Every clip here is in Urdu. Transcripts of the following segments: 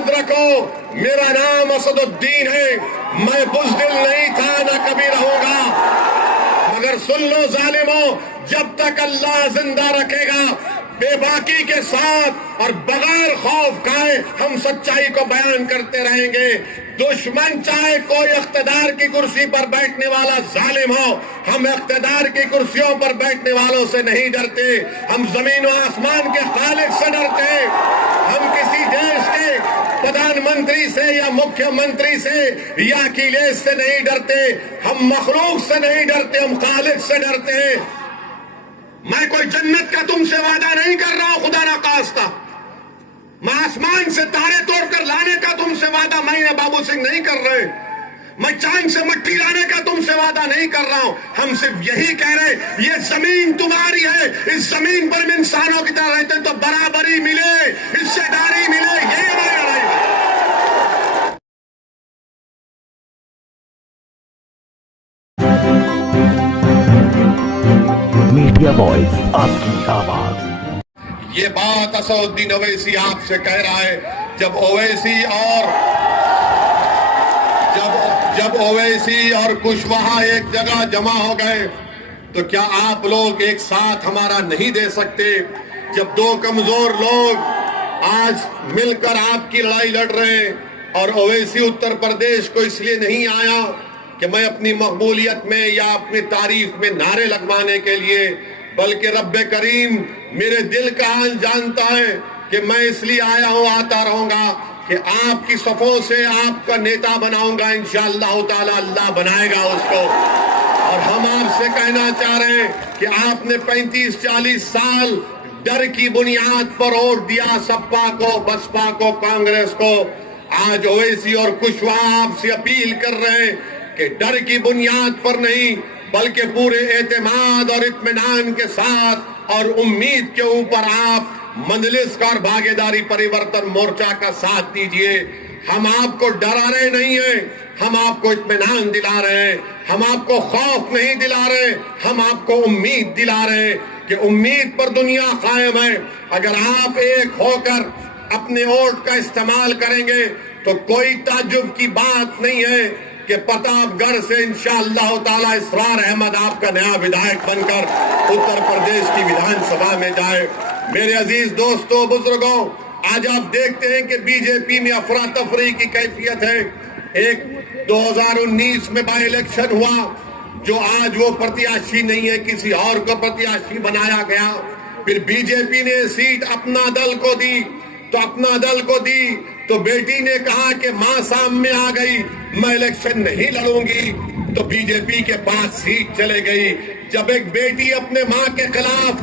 یاد رکھو میرا نام اسد الدین ہے، میں بزدل نہیں تھا نہ کبھی رہوں گا، مگر سن لو ظالموں، جب تک اللہ زندہ رکھے گا بے باکی کے ساتھ اور بغیر خوف کھائے ہم سچائی کو بیان کرتے رہیں گے۔ دشمن چاہے کوئی اقتدار کی کرسی پر بیٹھنے والا ظالم ہو، ہم اقتدار کی کرسیوں پر بیٹھنے والوں سے نہیں ڈرتے، ہم زمین و آسمان کے خالق سے ڈرتے ہیں، ہم کسی دیش کے پردھان منتری سے یا مکھیہ منتری سے یا اکھیلیش سے نہیں ڈرتے، ہم مخلوق سے نہیں ڈرتے، ہم خالق سے ڈرتے ہیں۔ میں کوئی جنت کا تم سے وعدہ نہیں کر رہا ہوں خدا نخواستہ، میں آسمان سے تارے توڑ کر لانے کا تم سے وعدہ میں بابو سنگھ نہیں کر رہے، میں چاند سے مٹی لانے کا تم سے وعدہ نہیں کر رہا ہوں، ہم صرف یہی کہہ رہے یہ زمین تمہاری ہے، اس زمین پر ہم انسانوں کی طرح رہتے تو برابری ملے، حصے داری ملے، یہی ہماری لڑائی ہے۔ میڈیا وائس آپ کی آواز۔ یہ بات اسد الدین اویسی آپ سے کہہ رہا ہے، جب اویسی اور کشواہا ایک جگہ جمع ہو گئے تو کیا آپ لوگ ایک ساتھ ہمارا نہیں دے سکتے؟ جب دو کمزور لوگ آج مل کر آپ کی لڑائی لڑ رہے ہیں اور اویسی اتر پردیش کو اس لیے نہیں آیا کہ میں اپنی مقبولیت میں یا اپنی تعریف میں نعرے لگوانے کے لیے، بلکہ رب کریم میرے دل کا حال جانتا ہے کہ میں اس لیے آیا ہوں، آتا رہوں گا کہ آپ کی صفوں سے آپ کا نیتا بناؤں گا، انشاءاللہ تعالی اللہ بنائے گا اس کو۔ اور ہم آپ سے کہنا چاہ رہے ہیں کہ آپ نے 35-40 سال ڈر کی بنیاد پر ووٹ دیا سپا کو، بسپا کو، کانگریس کو۔ آج اویسی اور کشواہا آپ سے اپیل کر رہے ہیں کہ ڈر کی بنیاد پر نہیں بلکہ پورے اعتماد اور اطمینان کے ساتھ اور امید کے اوپر آپ مجلس کا اور بھاگیداری پریورتن مورچہ کا ساتھ دیجئے۔ ہم آپ کو ڈرا رہے نہیں ہیں، ہم آپ کو اطمینان دلا رہے ہیں، ہم آپ کو خوف نہیں دلا رہے، ہم آپ کو امید دلا رہے ہیں کہ امید پر دنیا قائم ہے۔ اگر آپ ایک ہو کر اپنے ووٹ کا استعمال کریں گے تو کوئی تعجب کی بات نہیں ہے کہ پرتاپ گڑھ سے انشاءاللہ تعالی اسرار احمد آپ کا نیا ودھائک بن کر اتر پردیش کی ویدھان سبھا میں جائے۔ میرے عزیز دوستوں، بزرگوں، آج آپ دیکھتے ہیں کہ بی جے پی میں افراتفری کی کیفیت ہے۔ ایک 2019 میں بائی الیکشن ہوا، جو آج وہ پرتیاشی نہیں ہے، کسی اور کو پرتیاشی بنایا گیا۔ پھر بی جے پی نے سیٹ اپنا دل کو دی تو بیٹی نے کہا کہ ماں سامنے آ گئی، میں الیکشن نہیں لڑوں گی، تو بی جے پی کے پاس سیٹ چلے گئی۔ جب ایک بیٹی اپنے ماں کے خلاف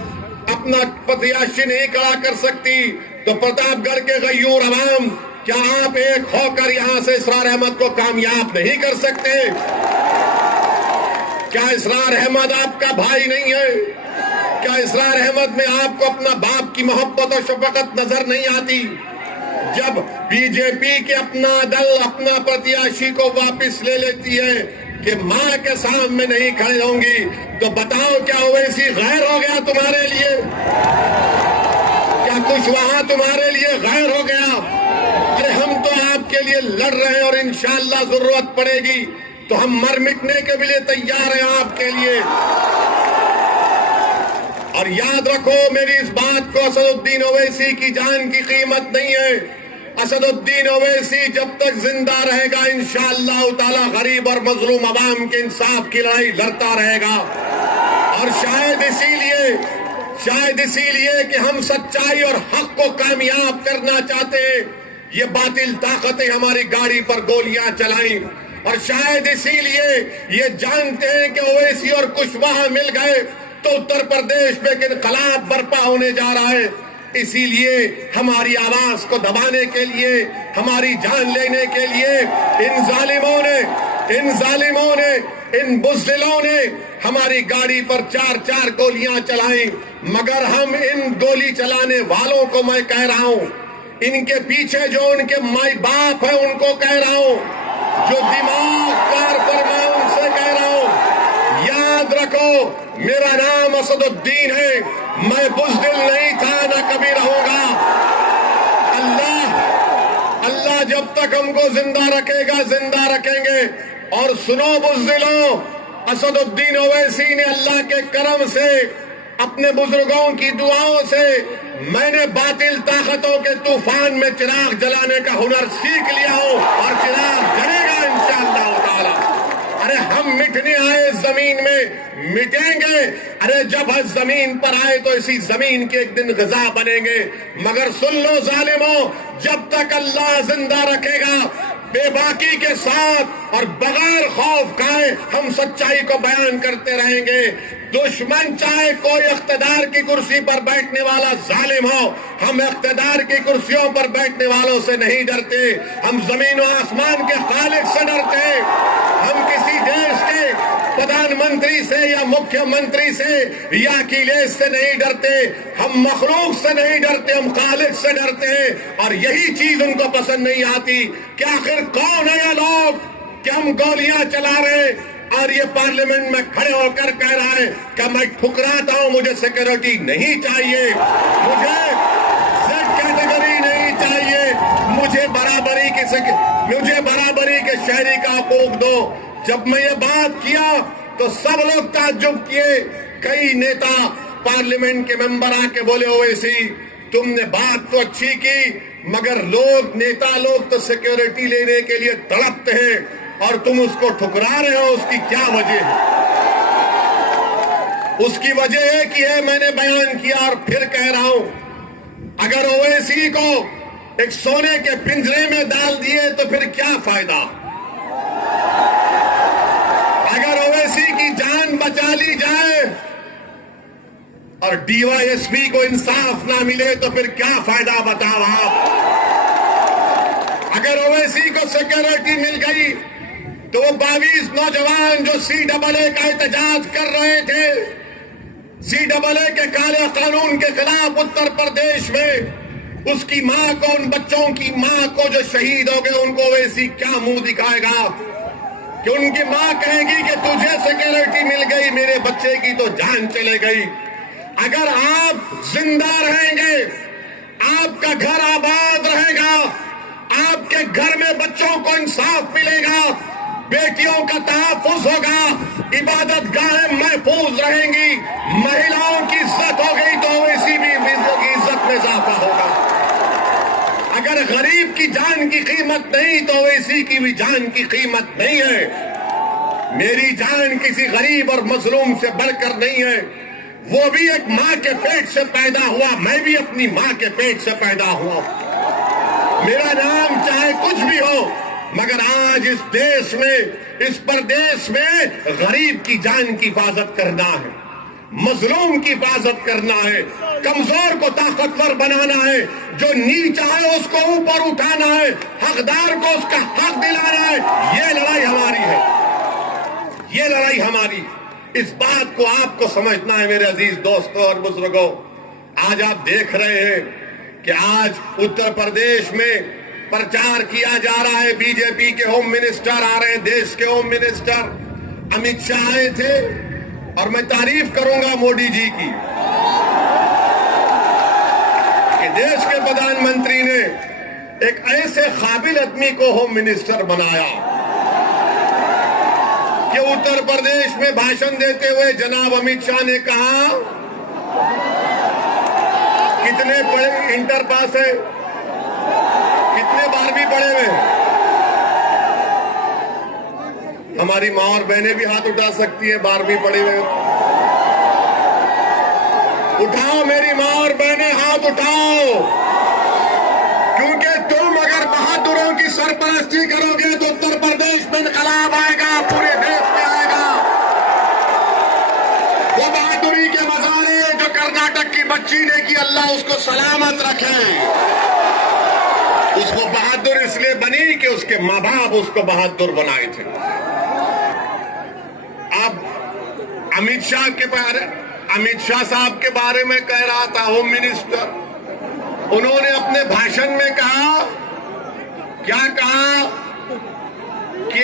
اپنا پرتیاشی نہیں کھڑا کر سکتی تو پرتاپ گڑھ کے غیور عوام، کیا آپ ایک ہو کر یہاں سے اسرار احمد کو کامیاب نہیں کر سکتے؟ کیا اسرار احمد آپ کا بھائی نہیں ہے؟ کیا اسرار احمد میں آپ کو اپنا باپ کی محبت اور شفقت نظر نہیں آتی؟ جب بی جے پی کے اپنا دل اپنا پرتیاشی کو واپس لے لیتی ہے کہ ماں کے سامنے نہیں کھڑے ہوں گی، تو بتاؤ کیا اویسی غیر ہو گیا تمہارے لیے؟ کیا کشواہا تمہارے لیے غیر ہو گیا؟ ارے ہم تو آپ کے لیے لڑ رہے ہیں اور انشاءاللہ ضرورت پڑے گی تو ہم مر مٹنے کے بھی لیے تیار ہیں آپ کے لیے۔ اور یاد رکھو میری اس بات کو، اسد الدین اویسی کی جان کی قیمت نہیں ہے۔ اسد الدین اویسی جب تک زندہ رہے گا انشاءاللہ تعالی غریب اور مظلوم عوام کے انصاف کی لڑائی لڑتا رہے گا۔ اور شاید اسی لیے کہ ہم سچائی اور حق کو کامیاب کرنا چاہتے ہیں، یہ باطل طاقتیں ہماری گاڑی پر گولیاں چلائیں، اور شاید اسی لیے یہ جانتے ہیں کہ اویسی اور کشواہا مل گئے تو اتر پردیش میں ایک انقلاب برپا ہونے جا رہا ہے۔ اسی لیے ہماری آواز کو دبانے کے لیے، ہماری جان لینے کے لیے ان ظالموں نے ان بزدلوں نے ہماری گاڑی پر 4 گولیاں چلائیں، مگر ہم ان گولی چلانے والوں کو میں کہہ رہا ہوں، ان کے پیچھے جو ان کے مائی باپ ہیں ان کو کہہ رہا ہوں، جو دماغ کار پر میں ان سے کہہ رہا ہوں، یاد رکھو میرا نام اسد الدین ہے، میں بزدل نہیں تھا نہ کبھی رہوں گا۔ اللہ جب تک ہم کو زندہ رکھے گا زندہ رکھیں گے. اور سنو بزدلوں، اسد الدین اویسی نے اللہ کے کرم سے، اپنے بزرگوں کی دعاؤں سے، میں نے باطل طاقتوں کے طوفان میں چراغ جلانے کا ہنر سیکھ لیا ہوں، اور چراغ جلے گا انشاءاللہ تعالی. ارے ہم مٹنے آئے زمین میں، مٹیں گے. ارے جب ہم زمین پر آئے تو اسی زمین کے ایک دن غذا بنیں گے. مگر سن لو ظالموں، جب تک اللہ زندہ رکھے گا، بے باکی کے ساتھ اور بغیر خوف کھائے ہم سچائی کو بیان کرتے رہیں گے. دشمن چاہے کوئی اقتدار کی کرسی پر بیٹھنے والا ظالم ہو، ہم اقتدار کی کرسیوں پر بیٹھنے والوں سے نہیں ڈرتے. ہم زمین و آسمان کے خالق سے ڈرتے. ہم کسی دیش کے پردھان منتری سے یا مکھیہ منتری سے یا اکھیلیش سے نہیں ڈرتے. ہم مخلوق سے نہیں ڈرتے، ہم خالق سے ڈرتے ہیں. اور یہی چیز ان کو پسند نہیں آتی کہ آخر کون ہے یہ لوگ کہ ہم گولیاں چلا رہے ہیں، اور یہ پارلیمنٹ میں کھڑے ہو کر کہہ رہا ہے کہ میں ٹھکراتا ہوں، مجھے سیکورٹی نہیں چاہیے، مجھے زیڈ کیٹیگری نہیں چاہیے، مجھے برابری کے شہری کا حقوق دو. جب میں یہ بات کیا تو سب لوگ تعجب کیے. کئی نیتا پارلیمنٹ کے ممبر آ کے بولے، اویسی تم نے بات تو اچھی کی، مگر نیتا لوگ تو سیکورٹی لینے کے لیے تڑپتے ہیں اور تم اس کو ٹھکرا رہے ہو، اس کی کیا وجہ ہے؟ اس کی وجہ ایک ہی ہے، میں نے بیان کیا اور پھر کہہ رہا ہوں. اگر اویسی کو ایک سونے کے پنجرے میں ڈال دیے تو پھر کیا فائدہ؟ اگر اویسی کی جان بچا لی جائے اور ڈی وائی ایس پی کو انصاف نہ ملے تو پھر کیا فائدہ بتاؤ آپ؟ اگر اویسی کو سیکورٹی مل گئی تو وہ 22 نوجوان جو CAA کا احتجاج کر رہے تھے، CAA کے کالے قانون کے خلاف اتر پردیش میں، اس کی ماں کو، ان بچوں کی ماں کو جو شہید ہو گئے، ان کو اویسی کیا منہ دکھائے گا کہ ان کی ماں کہے گی کہ تجھے سیکورٹی مل گئی، میرے بچے کی تو جان چلے گئی. اگر آپ زندہ رہیں گے، آپ کا گھر آباد رہے گا، آپ کے گھر میں بچوں کو انصاف ملے گا، بیٹیوں کا تحفظ ہوگا، عبادت گاہیں محفوظ رہیں گی، مہیلاؤں کی عزت ہو گئی تو اویسی بھی کی عزت میں اضافہ ہوگا. اگر غریب کی جان کی قیمت نہیں تو اویسی کی بھی جان کی قیمت نہیں ہے. میری جان کسی غریب اور مظلوم سے بڑھ کر نہیں ہے. وہ بھی ایک ماں کے پیٹ سے پیدا ہوا، میں بھی اپنی ماں کے پیٹ سے پیدا ہوا. میرا نام چاہے کچھ بھی ہو، مگر آج اس دیش میں، اس پردیش میں غریب کی جان کی حفاظت کرنا ہے، مظلوم کی حفاظت کرنا ہے، کمزور کو طاقتور بنانا ہے، جو نیچا ہے اس کو اوپر اٹھانا ہے، حقدار کو اس کا حق دلانا ہے. یہ لڑائی ہماری ہے، یہ لڑائی ہماری. اس بات کو آپ کو سمجھنا ہے میرے عزیز دوستوں اور بزرگوں. آج آپ دیکھ رہے ہیں کہ آج اتر پردیش میں پرچار کیا جا رہا ہے. بی جے پی کے ہوم منسٹر آ رہے ہیں، دیش کے ہوم منسٹر امت شاہ آئے تھے، اور میں تعریف کروں گا مودی جی کی کہ دیش کے پردھان منتری نے ایک ایسے قابل آدمی کو ہوم منسٹر بنایا کہ اتر پردیش میں بھاشن دیتے ہوئے جناب امت شاہ نے کہا، کتنے پڑھے انٹر پاس ہے، کتنے 12ویں پڑھے ہوئے؟ ہماری ماں اور بہنیں بھی ہاتھ اٹھا سکتی ہیں 12ویں پڑھے ہوئے. اٹھاؤ میری ماں اور بہنیں، ہاتھ اٹھاؤ، کیونکہ تم اگر بہادروں کی سرپرستی کرو گے تو اتر پردیش میں انقلاب آئے گا، پورے دیش میں آئے گا. وہ بہادری کے مظاہرے جو کرناٹک کی بچی نے کی، اللہ اس کو سلامت رکھے. اس کو بہادر اس لیے بنی کہ اس کے ماں باپ اس کو بہادر بنائے تھے. اب امت شاہ صاحب کے بارے میں کہہ رہا تھا، ہوم منسٹر، انہوں نے اپنے بھاشن میں کہا، کیا کہا کہ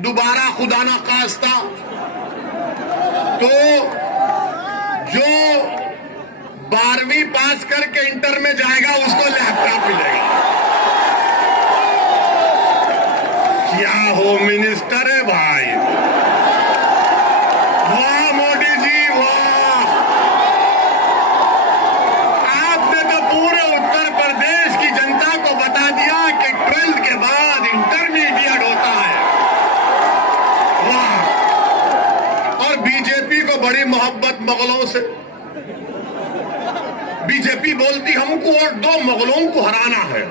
دوبارہ خدا نہ خواستہ، تو جو 12ویں پاس کر کے انٹر میں جائے گا اس کو لیپ ٹاپ ملے گا. کیا ہوم منسٹر ہے بھائی. واہ موڈی جی واہ. آپ نے تو پورے اتر پردیش کی جنتا کو بتا دیا کہ 12th کے بعد انٹرمیڈیٹ ہوتا ہے. واہ. اور بی جے پی کو بڑی محبت مغلوں سے. بی جے پی بولتی ہم کو اور 2 مغلوں کو ہرانا ہے.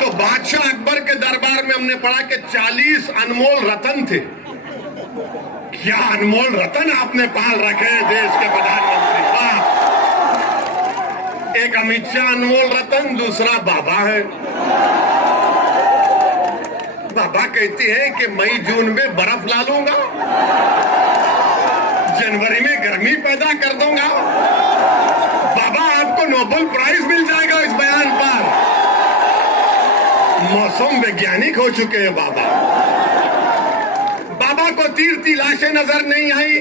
تو بادشاہ اکبر کے دربار میں ہم نے پڑھا کہ 40 انمول رتن تھے. کیا انمول رتن آپ نے پال رکھے دیش کے پردھان منتری. ایک امت شاہ انمول رتن, دوسرا بابا ہے. بابا کہتے ہیں کہ مئی جون میں برف لا لوں گا, جنوری میں گرمی پیدا کر دوں گا. بابا آپ کو نوبل پرائز مل جائے گا اس بیان پر. موسم ویگیانک ہو چکے ہیں بابا. بابا کو تیرتی لاشیں نظر نہیں آئی.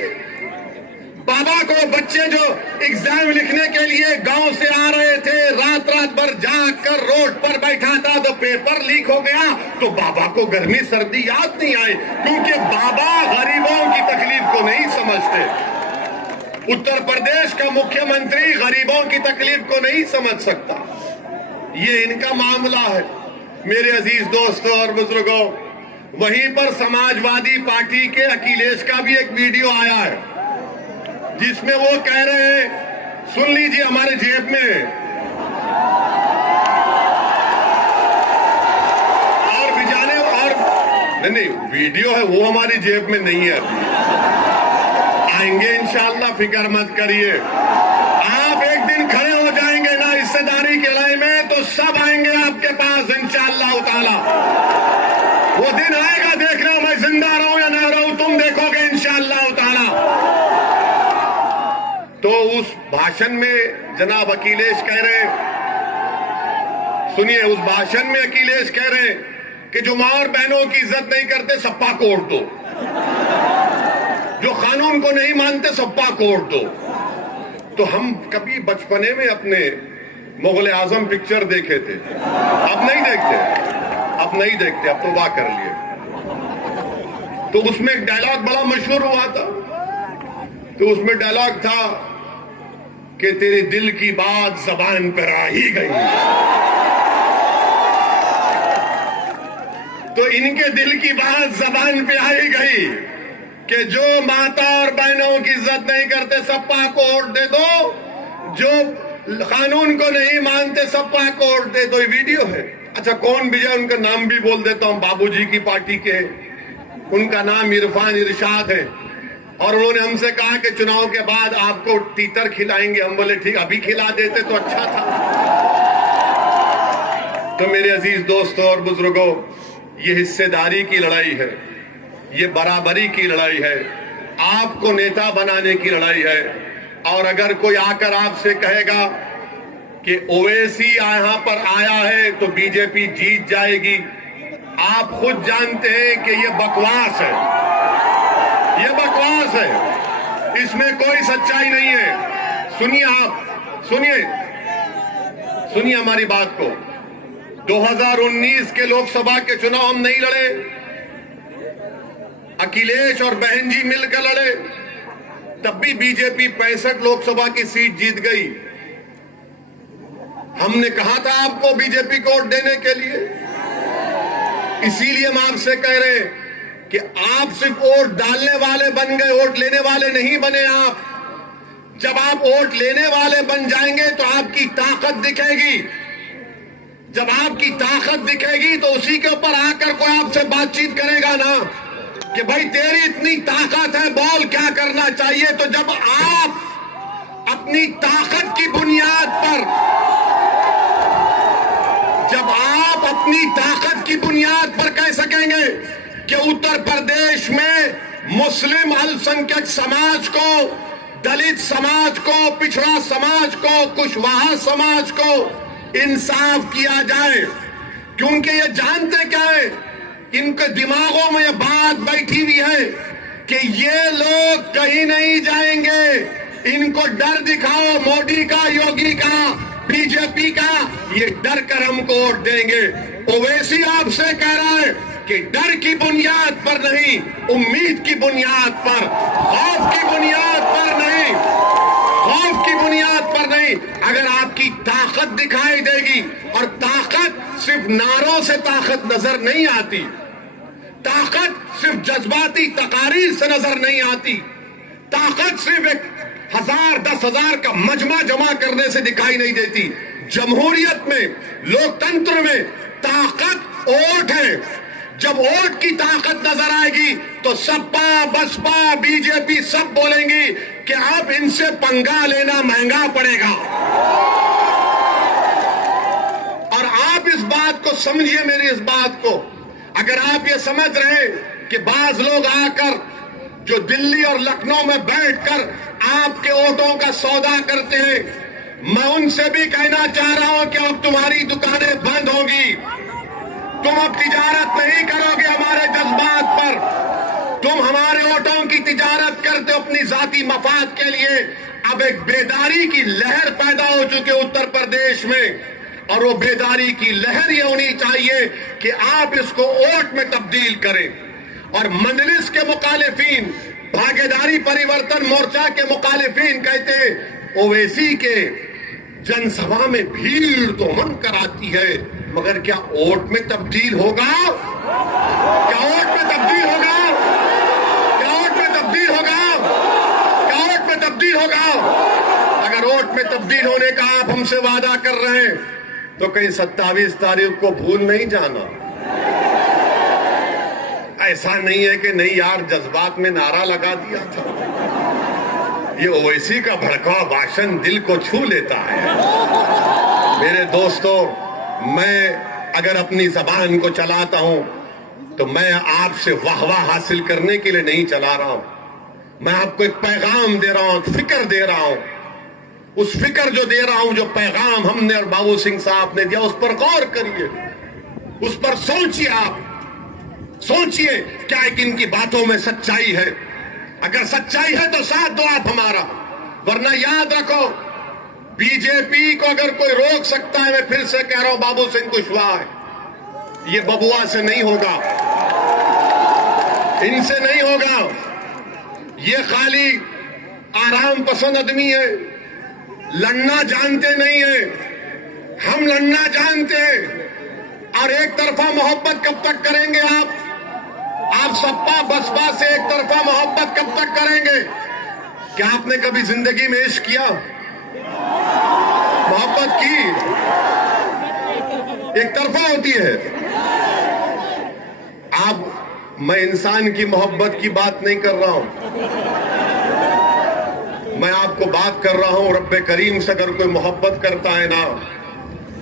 بابا کو بچے جو ایگزام لکھنے کے لیے گاؤں سے آ رہے تھے, رات بھر جاگ کر روڈ پر بیٹھا تھا تو پیپر لیک ہو گیا, تو بابا کو گرمی سردی یاد نہیں آئی, کیونکہ بابا غریبوں کی تکلیف کو نہیں سمجھتے. اتر پردیش کا مکھیہ منتری غریبوں کی تکلیف کو نہیں سمجھ سکتا. یہ ان کا معاملہ ہے. میرے عزیز دوستوں اور بزرگوں, وہیں پر سماجوادی پارٹی کے اکھلیش کا بھی ایک ویڈیو آیا ہے جس میں وہ کہہ رہے ہیں, سن لیجیے ہمارے جیب میں اور بجانے اور نہیں ویڈیو ہے وہ ہماری جیب میں نہیں ہے. آئیں گے انشاءاللہ, فکر مت کریے. آپ ایک دن کھڑے ہو جائیں گے نا حصے داری کی لڑائی میں, تو سب آئیں گے آپ کے پاس انشاءاللہ تعالی. وہ دن آئے گا, دیکھنا میں زندہ رہوں یا نہ رہوں, تم دیکھو گے انشاءاللہ تعالی. تو اس بھاشن میں جناب اکھلیش کہہ رہے, سنیے اس بھاشن میں اکھلیش کہہ رہے کہ جو ماں اور بہنوں کی عزت نہیں کرتے سپا کوٹ دو, جو قانون کو نہیں مانتے سپا کوٹ دو. تو ہم کبھی بچپنے میں اپنے مغل اعظم پکچر دیکھے تھے, اب نہیں دیکھتے, اب تو واہ کر لیے. تو اس میں ایک ڈائلاگ بڑا مشہور ہوا تھا. تو اس میں ڈائلاگ تھا کہ تیرے دل کی بات زبان پر آ ہی گئی. تو ان کے دل کی بات زبان پہ آ ہی گئی کہ جو ماتا اور بہنوں کی عزت نہیں کرتے سپا کو ووٹ دے دو, جو قانون کو نہیں مانتے سپا کو ووٹ دے دو. یہ ویڈیو ہے. اچھا کون بھی جائے, ان کا نام بھی بول دیتا ہوں. بابو جی کی پارٹی کے, ان کا نام عرفان ارشاد ہے, اور انہوں نے ہم سے کہا کہ چناؤ کے بعد آپ کو تیتر کھلائیں گے. ہم بولے ٹھیک, ابھی کھلا دیتے تو اچھا تھا. تو میرے عزیز دوستوں اور بزرگوں, یہ حصے داری کی لڑائی ہے, یہ برابری کی لڑائی ہے, آپ کو نیتا بنانے کی لڑائی ہے. اور اگر کوئی آ کر آپ سے کہے گا کہ اویسی یہاں پر آیا ہے تو بی جے پی جیت جائے گی, آپ خود جانتے ہیں کہ یہ بکواس ہے. یہ بکواس ہے, اس میں کوئی سچائی نہیں ہے. سنیے آپ, سنیے ہماری بات کو. 2019 کے لوک سبھا کے چناؤ ہم نہیں لڑے, اکھلیش اور بہن جی مل کر لڑے, تب بھی بی جے پی 65 لوک سبھا کی سیٹ جیت گئی. ہم نے کہا تھا آپ کو بی جے پی کو ووٹ دینے کے لیے. اسی لیے ہم آپ سے کہہ رہے کہ آپ صرف ووٹ ڈالنے والے بن گئے, ووٹ لینے والے نہیں بنے. آپ جب آپ ووٹ لینے والے بن جائیں گے تو آپ کی طاقت دکھے گی. جب آپ کی طاقت دکھے گی تو اسی کے اوپر آ کر کوئی آپ سے بات چیت کرے گا نا کہ بھائی تیری اتنی طاقت ہے, بول کیا کرنا چاہیے. تو جب آپ اپنی طاقت کی بنیاد پر, جب آپ اپنی طاقت کی بنیاد پر کہہ سکیں گے کہ اتر پردیش میں مسلم السنکھیک سماج کو, دلت سماج کو, پچھڑا سماج کو, کشواہا سماج کو انصاف کیا جائے, کیونکہ یہ جانتے کیا ہے, ان کے دماغوں میں یہ بات بیٹھی ہوئی ہے کہ یہ لوگ کہیں نہیں جائیں گے ان کو ڈر دکھاؤ موڈی کا، یوگی کا، بی جے پی کا، یہ ڈر کر ہم کو ووٹ دیں گے۔ اویسی آپ سے کہہ رہا ہے کہ ڈر کی بنیاد پر نہیں، امید کی بنیاد پر، خوف کی بنیاد پر نہیں، خوف کی بنیاد پر نہیں۔ اگر آپ کی طاقت دکھائی دے گی، اور طاقت صرف نعروں سے طاقت نظر نہیں آتی، طاقت صرف جذباتی تقاریر سے نظر نہیں آتی، طاقت صرف 1000 10,000 کا مجمع جمع کرنے سے دکھائی نہیں دیتی۔ جمہوریت میں، لوکتنتر میں طاقت ووٹ ہے۔ جب ووٹ کی طاقت نظر آئے گی تو سپا، بسپا، بی جے پی سب بولیں گی کہ اب ان سے پنگا لینا مہنگا پڑے گا۔ اور آپ اس بات کو سمجھیے، میری اس بات کو، اگر آپ یہ سمجھ رہے کہ بعض لوگ آ کر جو دلی اور لکھنؤ میں بیٹھ کر آپ کے ووٹوں کا سودا کرتے ہیں، میں ان سے بھی کہنا چاہ رہا ہوں کہ اب تمہاری دکانیں بند ہوگی، تم اب تجارت نہیں کرو گے ہمارے جذبات پر، تم ہمارے ووٹوں کی تجارت کرتے ہو اپنی ذاتی مفاد کے لیے۔ اب ایک بیداری کی لہر پیدا ہو چکی ہے اتر پردیش میں، اور وہ بیداری کی لہر یہ ہونی چاہیے کہ آپ اس کو ووٹ میں تبدیل کریں۔ اور مجلس کے مخالفین، بھاگیداری پریورتن مورچہ کے مخالفین کہتے ہیں اویسی کے جن سبھا میں بھیڑ تو من کراتی ہے، مگر کیا ووٹ میں تبدیل ہوگا؟ کیا ووٹ میں تبدیل ہوگا؟ کیا ووٹ میں تبدیل ہوگا؟ کیا ووٹ میں تبدیل ہوگا؟ اگر ووٹ میں تبدیل ہونے کا آپ ہم سے وعدہ کر رہے ہیں تو کہیں 27 تاریخ کو بھول نہیں جانا۔ ایسا نہیں ہے کہ نہیں یار جذبات میں نعرہ لگا دیا تھا۔ یہ اویسی کا بھڑکاوا بھاشن دل کو چھو لیتا ہے۔ میرے دوستو، میں اگر اپنی زبان کو چلاتا ہوں تو میں آپ سے واہ واہ حاصل کرنے کے لیے نہیں چلا رہا ہوں، میں آپ کو ایک پیغام دے رہا ہوں، فکر دے رہا ہوں۔ اس فکر جو دے رہا ہوں، جو پیغام ہم نے اور بابو سنگھ صاحب نے دیا، اس پر غور کریے، اس پر سوچیے۔ آپ سوچئے کیا ایک ان کی باتوں میں سچائی ہے؟ اگر سچائی ہے تو ساتھ دو آپ ہمارا، ورنہ یاد رکھو بی جے پی کو اگر کوئی روک سکتا ہے، میں پھر سے کہہ رہا ہوں بابو سنگھ کشواہا ہے، یہ ببوا سے نہیں ہوگا، ان سے نہیں ہوگا۔ یہ خالی آرام پسند آدمی ہے، لڑنا جانتے نہیں ہیں، ہم لڑنا جانتے ہیں۔ اور ایک طرفہ محبت کب تک کریں گے آپ سپا بسپا سے ایک طرفہ محبت کب تک کریں گے؟ کیا آپ نے کبھی زندگی میں عشق کیا، محبت کی؟ ایک طرفہ ہوتی ہے۔ میں انسان کی محبت کی بات نہیں کر رہا ہوں، میں آپ کو بات کر رہا ہوں رب کریم سے۔ اگر کوئی محبت کرتا ہے نا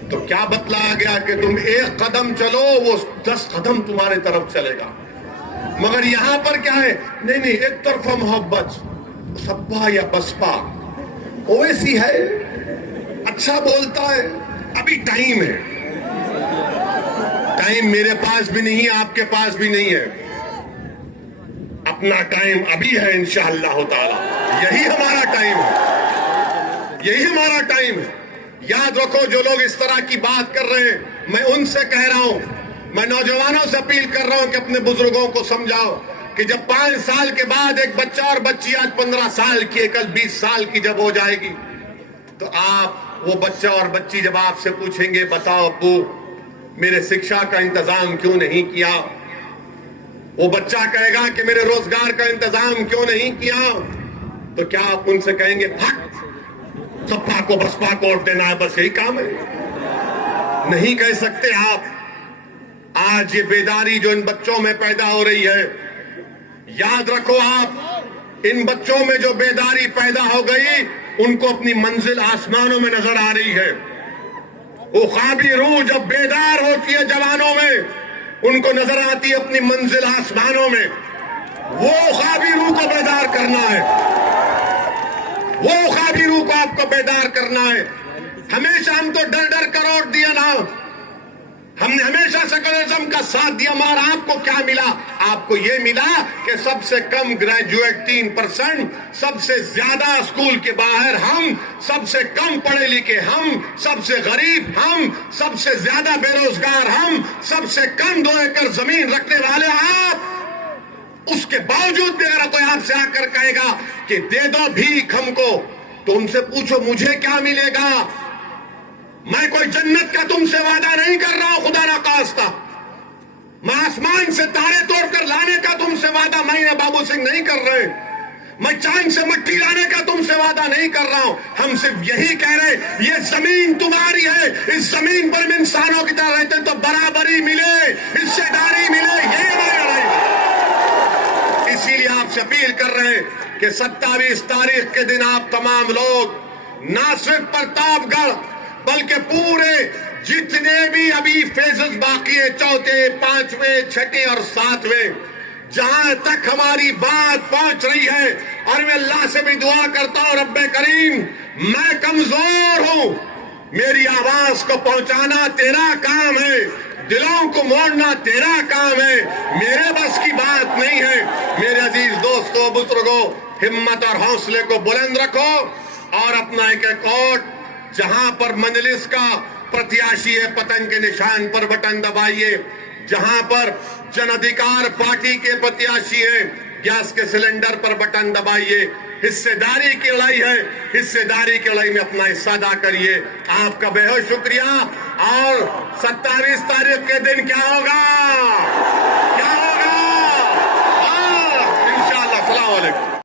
تو کیا بتلایا گیا کہ تم ایک قدم چلو وہ 10 قدم تمہارے طرف چلے گا۔ مگر یہاں پر کیا ہے؟ نہیں ایک طرفہ محبت، سپا یا بسپا، اویسی ہے، اچھا بولتا ہے، ابھی ٹائم ہے، ٹائم میرے پاس بھی نہیں ہے، آپ کے پاس بھی نہیں ہے، اپنا ٹائم ابھی ہے انشاءاللہ تعالی۔ یہی ہمارا ٹائم ہے، یہی ہمارا ٹائم ہے۔ یاد رکھو جو لوگ اس طرح کی بات کر رہے ہیں، میں ان سے کہہ رہا ہوں، میں نوجوانوں سے اپیل کر رہا ہوں کہ اپنے بزرگوں کو سمجھاؤ کہ جب 5 سال کے بعد ایک بچہ اور بچی آج 15 سال کی ہے، کل 20 سال کی جب ہو جائے گی، تو آپ وہ بچہ اور بچی جب آپ سے پوچھیں گے بتاؤ ابو میرے شکشا کا انتظام کیوں نہیں کیا، وہ بچہ کہے گا کہ میرے روزگار کا انتظام کیوں نہیں کیا، تو کیا آپ ان سے کہیں گے پھٹ سپا کو بسپا کو ووٹ دینا ہے، بس یہی کام ہے؟ نہیں کہہ سکتے آپ۔ آج یہ بیداری جو ان بچوں میں پیدا ہو رہی ہے، یاد رکھو آپ، ان بچوں میں جو بیداری پیدا ہو گئی، ان کو اپنی منزل آسمانوں میں نظر آ رہی ہے۔ وہ خوابی روح جب بیدار ہوتی ہے جوانوں میں، ان کو نظر آتی ہے اپنی منزل آسمانوں میں۔ وہ خوابی روح کو بیدار کرنا ہے، وہ خوابی روح کو آپ کو بیدار کرنا ہے۔ ہمیشہ ہم تو ڈر ڈر کر ووٹ دیا نا، ہم نے ہمیشہ سیکولرزم کا ساتھ دیا، مگر آپ کو کیا ملا؟ آپ کو یہ ملا کہ سب سے کم گریجویٹ 3%، سب سے زیادہ اسکول کے باہر ہم، سب سے کم پڑھے لکھے ہم، سب سے غریب ہم، سب سے زیادہ بے روزگار ہم، سب سے کم 2 ایکڑ زمین رکھنے والے آپ، اس کے باوجود بھی اگر کوئی آپ سے آ کر کہے گا کہ دے دو بھیک ہم کو، تو ان سے پوچھو مجھے کیا ملے گا؟ میں کوئی جنت کا تم سے وعدہ نہیں کر رہا ہوں، خدا نخواستہ میں آسمان سے تارے توڑ کر لانے کا تم سے وعدہ میں بابو سنگھ نہیں کر رہے، میں چاند سے مٹی لانے کا تم سے وعدہ نہیں کر رہا ہوں، ہم صرف یہی کہہ رہے یہ زمین تمہاری ہے، اس زمین پر ہم انسانوں کی طرح رہتے تو برابری ملے، حصے داری ملے، یہ ہماری لڑائی ہے۔ اسی لیے آپ سے اپیل کر رہے ہیں کہ 27 تاریخ کے دن آپ تمام لوگ نہ صرف پرتاپ گڑھ بلکہ پورے جتنے بھی ابھی فیزز باقی ہیں، 4، 5، 6 اور 7، جہاں تک ہماری بات پہنچ رہی ہے، اور میں اللہ سے بھی دعا کرتا ہوں رب کریم میں کمزور ہوں، میری آواز کو پہنچانا تیرا کام ہے، دلوں کو موڑنا تیرا کام ہے، میرے بس کی بات نہیں ہے۔ میرے عزیز دوستو، بزرگوں، ہمت اور حوصلے کو بلند رکھو، اور اپنا ایک کوٹ جہاں پر مجلس کا پرتیاشی ہے پتن کے نشان پر بٹن دبائیے، جہاں پر جن ادھیکار پارٹی کے پرتیاشی ہے گیس کے سلنڈر پر بٹن دبائیے، حصے داری کی لڑائی ہے، حصے داری کی لڑائی میں اپنا حصہ ادا کریے۔ آپ کا بہت شکریہ، اور 27 تاریخ کے دن کیا ہوگا؟